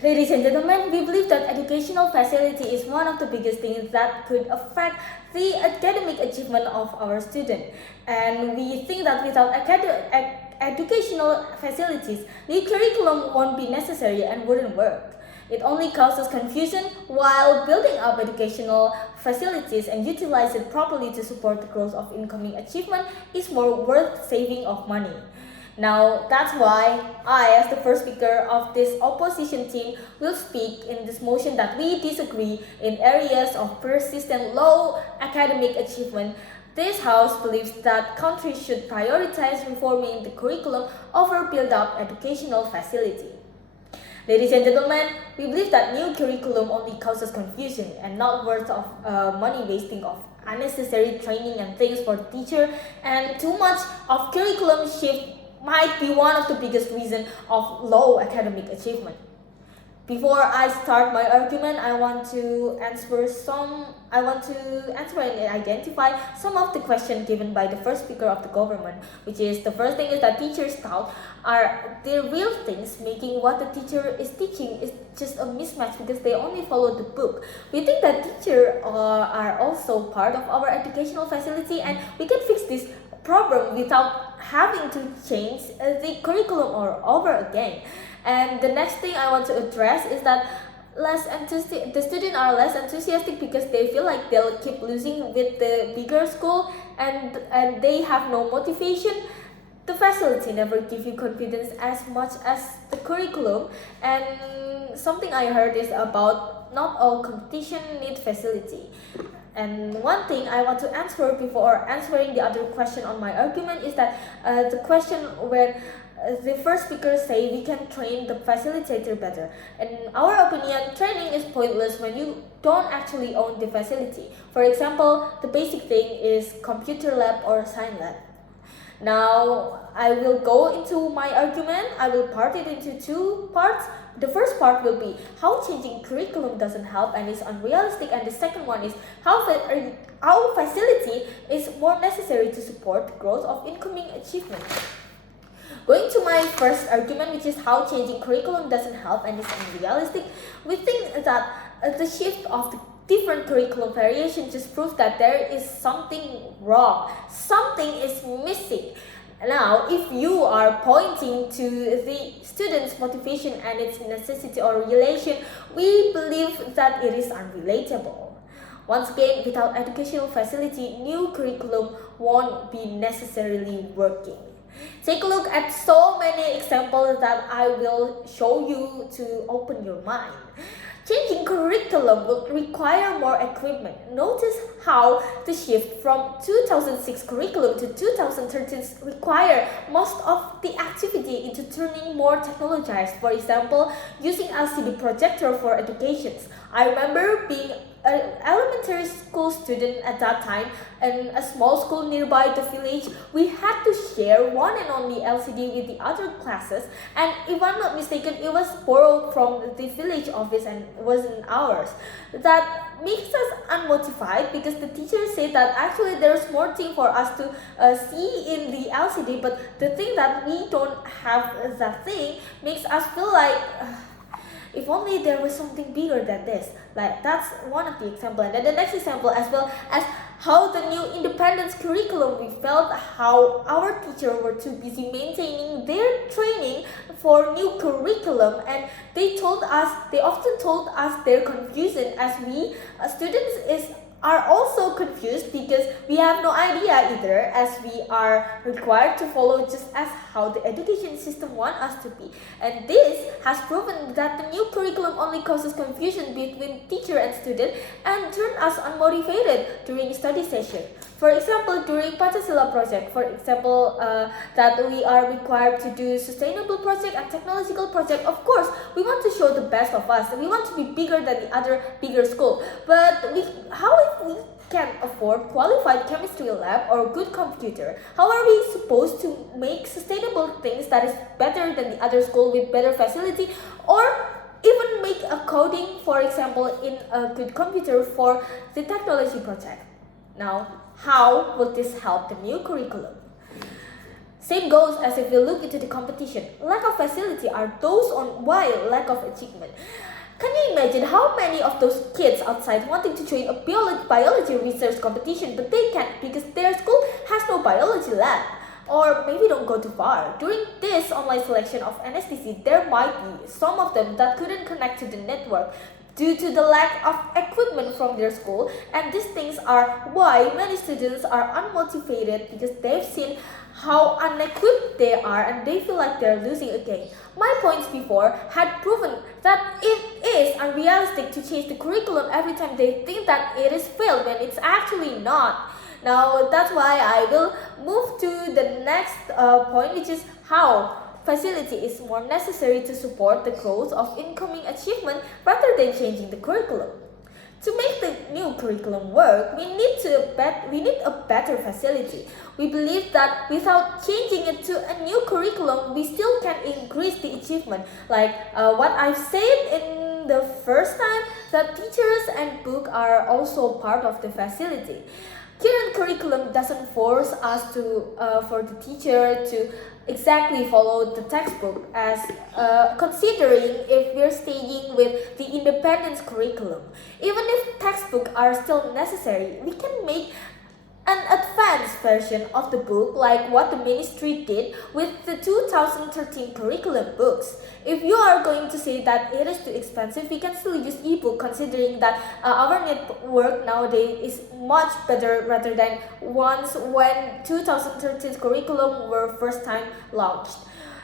Ladies and gentlemen, we believe that educational facility is one of the biggest things that could affect the academic achievement of our student. And we think that without educational facilities, the curriculum won't be necessary and wouldn't work. It only causes confusion, while building up educational facilities and utilize it properly to support the growth of incoming achievement is more worth saving of money. Now, that's why I, as the first speaker of this opposition team, will speak in this motion that we disagree in areas of persistent low academic achievement. This House believes that countries should prioritize reforming the curriculum over build-up educational facility. Ladies and gentlemen, we believe that new curriculum only causes confusion and not worth of money wasting of unnecessary training and things for the teacher, and too much of curriculum shift might be one of the biggest reasons of low academic achievement. Before I start my argument, I want to answer and identify some of the questions given by the first speaker of the government, which is the first thing is that teachers' thought are the real things, making what the teacher is teaching is just a mismatch because they only follow the book. We think that teachers are also part of our educational facility, and we can fix this problem without having to change the curriculum or over again. And the next thing I want to address is that the students are less enthusiastic because they feel like they'll keep losing with the bigger school, and they have no motivation. The facility never give you confidence as much as the curriculum. And something I heard is about not all competition need facility. And one thing I want to answer before answering the other question on my argument is that the question when the first speaker say we can train the facilitator better. In our opinion, training is pointless when you don't actually own the facility. For example, the basic thing is computer lab or science lab. Now, I will go into my argument. I will part it into two parts. The first part will be how changing curriculum doesn't help and is unrealistic, and the second one is how facility is more necessary to support the growth of incoming achievement. Going to my first argument, which is how changing curriculum doesn't help and is unrealistic, we think that the shift of the different curriculum variation just proves that there is something wrong. Something is missing. Now, if you are pointing to the student's motivation and its necessity or relation, we believe that it is unrelatable. Once again, without educational facility, new curriculum won't be necessarily working. Take a look at so many examples that I will show you to open your mind. Changing curriculum will require more equipment. Notice how the shift from 2006 curriculum to 2013 require most of the activity into turning more technologized. For example, using LCD projector for educations. I remember being an elementary school student at that time in a small school nearby the village. We had to share one and only LCD with the other classes, and if I'm not mistaken, it was borrowed from the village office and wasn't ours. That makes us unmotivated because the teacher said that actually there's more thing for us to see in the LCD, but the thing that we don't have that thing makes us feel like if only there was something bigger than this. Like, that's one of the example. And then the next example, as well as how the new independence curriculum, we felt how our teachers were too busy maintaining their training for new curriculum, and they often told us their confusion as we students are also confused because we have no idea either, as we are required to follow just as how the education system wants us to be. And this has proven that the new curriculum only causes confusion between teacher and student and turn us unmotivated during study session. For example, during Pancasila project, that we are required to do sustainable project and technological project. Of course, we want to show the best of us. We want to be bigger than the other bigger school. But how if we can afford qualified chemistry lab or good computer? How are we supposed to make sustainable things that is better than the other school with better facility, or even make a coding, for example, in a good computer for the technology project? Now, how would this help the new curriculum? Same goes as if we look into the competition. Lack of facility are those on why lack of achievement. Can you imagine how many of those kids outside wanting to join a biology research competition but they can't because their school has no biology lab? Or maybe don't go too far. During this online selection of NSTC, there might be some of them that couldn't connect to the network due to the lack of equipment from their school, and these things are why many students are unmotivated because they've seen how unequipped they are and they feel like they're losing again. My points before had proven that it is unrealistic to change the curriculum every time they think that it is failed when it's actually not. Now that's why I will move to the next point, which is how facility is more necessary to support the growth of incoming achievement rather than changing the curriculum. To make the new curriculum work, we need a better facility. We believe that without changing it to a new curriculum, we still can increase the achievement. Like what I've said in the first time, that teachers and book are also part of the facility. Current curriculum doesn't force us for the teacher to exactly follow the textbook, as considering if we're staying with the independence curriculum. Even if textbooks are still necessary, we can make an advanced version of the book like what the ministry did with the 2013 curriculum books. If you are going to say that it is too expensive, we can still use ebook, considering that our network nowadays is much better rather than once when 2013 curriculum were first time launched.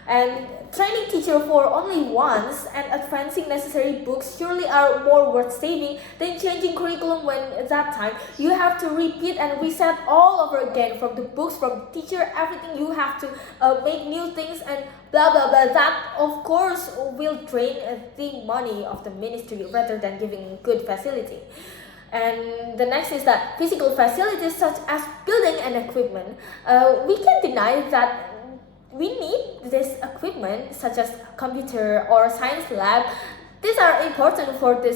And training teacher for only once and advancing necessary books surely are more worth saving than changing curriculum when at that time you have to repeat and reset all over again from the books, from teacher, everything. You have to make new things and blah blah blah. That of course will drain the money of the ministry rather than giving good facility. And the next is that physical facilities such as building and equipment. We can deny that we need this equipment such as computer or science lab. These are important for the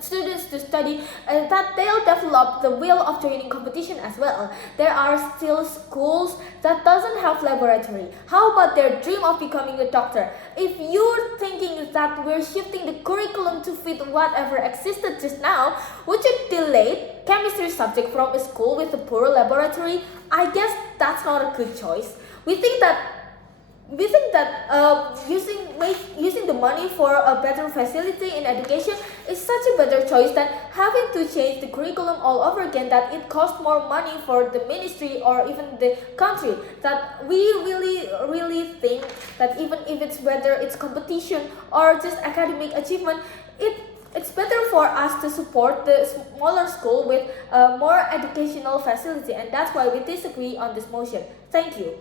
students to study, and that they'll develop the will of joining competition as well. There are still schools that doesn't have laboratory. How about their dream of becoming a doctor? If you're thinking that we're shifting the curriculum to fit whatever existed just now, would you delete chemistry subject from a school with a poor laboratory? I guess that's not a good choice. We think that using the money for a better facility in education is such a better choice than having to change the curriculum all over again, that it costs more money for the ministry or even the country. That we really think that even if it's whether it's competition or just academic achievement, it's better for us to support the smaller school with more educational facility, and that's why we disagree on this motion. Thank you.